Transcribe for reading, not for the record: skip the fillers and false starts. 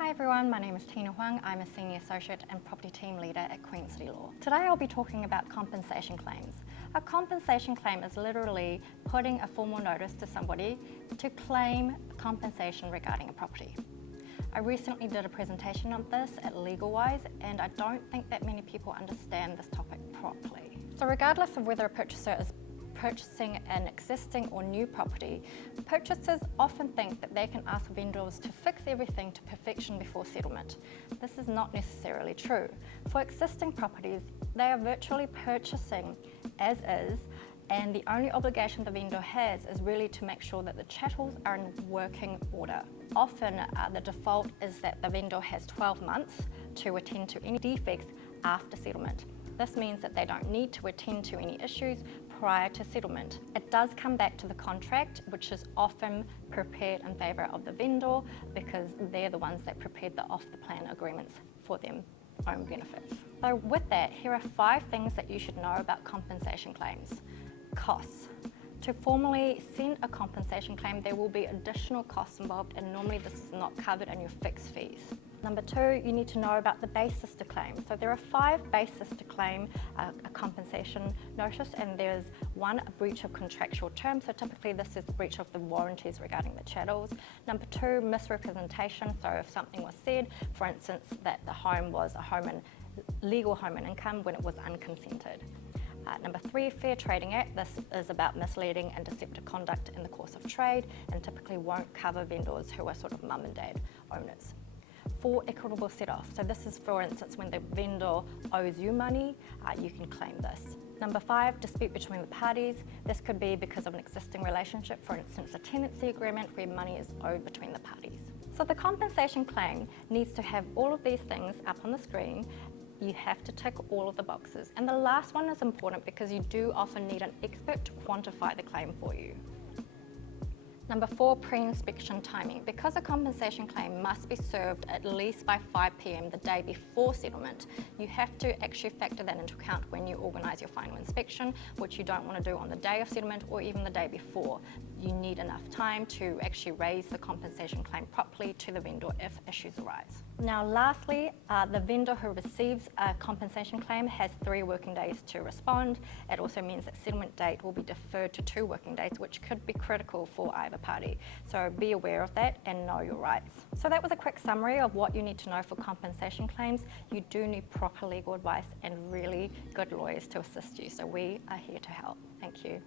Hi everyone, my name is Tina Huang. I'm a Senior Associate and Property Team Leader at Queen City Law. Today I'll be talking about compensation claims. A compensation claim is literally putting a formal notice to somebody to claim compensation regarding a property. I recently did a presentation on this at LegalWise, and I don't think that many people understand this topic properly. So regardless of whether a purchaser is purchasing an existing or new property, purchasers often think that they can ask vendors to fix everything to perfection before settlement. This is not necessarily true. For existing properties, they are virtually purchasing as is, and the only obligation the vendor has is really to make sure that the chattels are in working order. Often the default is that the vendor has 12 months to attend to any defects after settlement. This means that they don't need to attend to any issues prior to settlement. It does come back to the contract, which is often prepared in favour of the vendor because they're the ones that prepared the off-the-plan agreements for them own benefits. So with that, here are 5 things that you should know about compensation claims. Costs. To formally send a compensation claim, there will be additional costs involved, and normally this is not covered in your fixed fees. Number 2, you need to know about the basis to claim. So there are 5 bases to claim a compensation notice, and there's 1, a breach of contractual terms. So typically this is the breach of the warranties regarding the chattels. Number 2, misrepresentation. So if something was said, for instance, that the home was a legal home and income when it was unconsented. Number 3, Fair Trading Act. This is about misleading and deceptive conduct in the course of trade, and typically won't cover vendors who are sort of mum and dad owners. 4, equitable set-off. So this is, for instance, when the vendor owes you money, you can claim this. Number 5, dispute between the parties. This could be because of an existing relationship, for instance, a tenancy agreement where money is owed between the parties. So the compensation claim needs to have all of these things up on the screen. You have to tick all of the boxes. And the last one is important because you do often need an expert to quantify the claim for you. Number 4, pre-inspection timing. Because a compensation claim must be served at least by 5 p.m. the day before settlement, you have to actually factor that into account when you organise your final inspection, which you don't want to do on the day of settlement or even the day before. You need enough time to actually raise the compensation claim properly to the vendor if issues arise. Now lastly, the vendor who receives a compensation claim has 3 working days to respond. It also means that settlement date will be deferred to 2 working days, which could be critical for either party. So be aware of that and know your rights. So that was a quick summary of what you need to know for compensation claims. You do need proper legal advice and really good lawyers to assist you. So we are here to help. Thank you.